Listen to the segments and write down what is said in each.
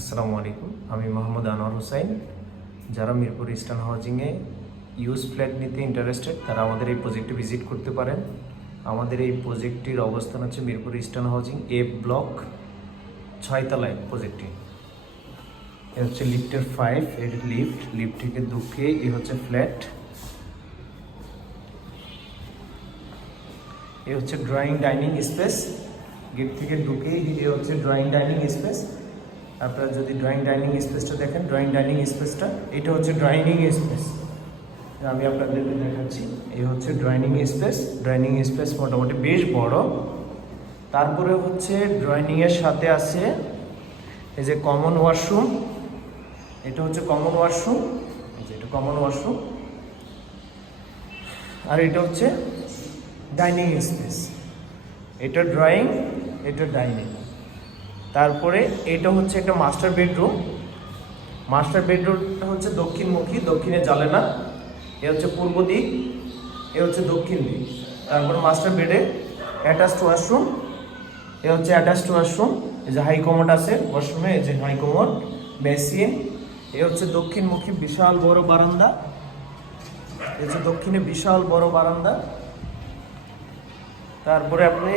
আসসালামু আলাইকুম, আমি মোহাম্মদ আনোয়ার হোসাইন। যারা মিরপুর ইস্টার্ন হাউজিংয়ে ইউজ ফ্ল্যাট নিতে ইন্টারেস্টেড তারা আমাদের এই প্রজেক্টে ভিজিট করতে পারেন। আমাদের এই প্রজেক্টটির অবস্থান হচ্ছে মিরপুর ইস্টার্ন হাউজিং এ ব্লক 6 তলায় প্রজেক্টটি। এ হচ্ছে লিফটের 5, এর লিফট থেকে ঢুকে এ হচ্ছে ফ্ল্যাট। এ হচ্ছে ড্রয়িং ডাইনিং স্পেস। গেট থেকে ঢুকেই এ হচ্ছে ড্রয়িং ডাইনিং স্পেস। আপনারা যদি ড্রয়িং ডাইনিং স্পেসটা দেখেন, ড্রয়িং ডাইনিং স্পেসটা এটা হচ্ছে ড্রয়িং স্পেস। আমি আপনাদেরকে দেখাচ্ছি, এই হচ্ছে ড্রয়িং স্পেস। ড্রয়িং স্পেস মোটামুটি বেশ বড়। তারপরে হচ্ছে ড্রয়িংয়ের সাথে আছে এই যে কমন ওয়াশরুম। এটা হচ্ছে কমন ওয়াশরুম, এই যে এটা কমন ওয়াশরুম। আর এটা হচ্ছে ডাইনিং স্পেস। এটা ড্রয়িং, এটা ডাইনিং। তারপরে এটা হচ্ছে একটা মাস্টার বেডরুম। মাস্টার বেডরুমটা হচ্ছে দক্ষিণমুখী, দক্ষিণে জানালা। এ হচ্ছে পূর্ব দিক, এ হচ্ছে দক্ষিণ দিক। তারপরে মাস্টার বেডে অ্যাটাচড ওয়াশরুম। এ হচ্ছে অ্যাটাচড ওয়াশরুম। এই যে হাই কমোড আছে ওয়াশরুমে, এই যে হাই কমোড, বেসিন। এ হচ্ছে দক্ষিণমুখী বিশাল বড় বারান্দা। এই যে দক্ষিণে বিশাল বড় বারান্দা। তারপরে আপনি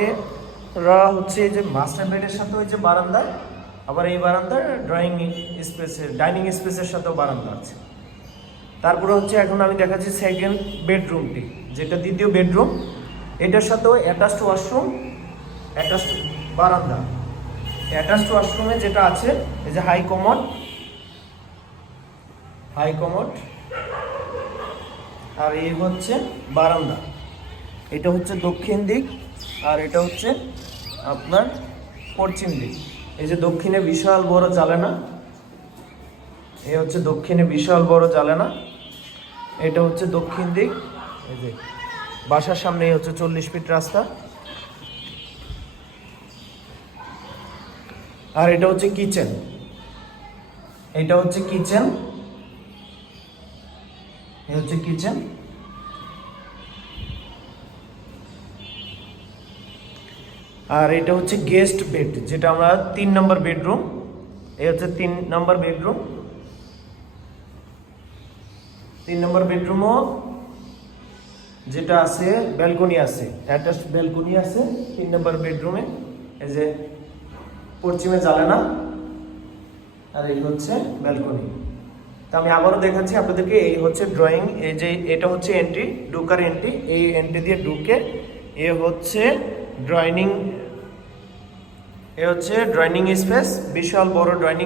হচ্ছে এই যে মাস্টার বেডের সাথে ওই যে বারান্দা, আবার এই বারান্দা ড্রয়িং স্পেসের ডাইনিং স্পেসের সাথেও বারান্দা আছে। তারপরে হচ্ছে এখন আমি দেখাচ্ছি সেকেন্ড বেডরুমটি, যেটা দ্বিতীয় বেডরুম। এটার সাথেও অ্যাটাচড ওয়াশরুম, অ্যাটাচড বারান্দা। অ্যাটাচড ওয়াশরুমে যেটা আছে এই যে হাই কমোড, হাই কমোড। আর এই হচ্ছে বারান্দা। এটা হচ্ছে দক্ষিণ দিক, আর এটা হচ্ছে আপনার পশ্চিম দিক। এই যে দক্ষিণে বিশাল বড় জানালা, এই হচ্ছে দক্ষিণে বিশাল বড় জানালা। এটা হচ্ছে দক্ষিণ দিক। এই যে বাসার সামনে হচ্ছে 40 ফিট রাস্তা। আর এটা হচ্ছে কিচেন, এটা হচ্ছে কিচেন, এই হচ্ছে কিচেন। আর এটা হচ্ছে গেস্ট বেড, যেটা আমরা 3 নম্বর বেডরুম। এই হচ্ছে 3 নম্বর বেডরুম। 3 নম্বর বেডরুমও যেটা আছে ব্যালকনি আছে, অ্যাটাচড ব্যালকনি আছে 3 নম্বর বেডরুমে। এই যে পশ্চিমে জানালা, আর এই হচ্ছে ব্যালকনি। তা আমি আবারও দেখাচ্ছি আপনাদেরকে। এই হচ্ছে ড্রয়িং, এই যে এটা হচ্ছে এন্ট্রি, ঢুকার এন্ট্রি। এই এন্ট্রি দিয়ে ঢুকে এ হচ্ছে ড্রয়িং, এ হচ্ছে ড্রয়িং স্পেস, বিশাল বড় ড্রয়িং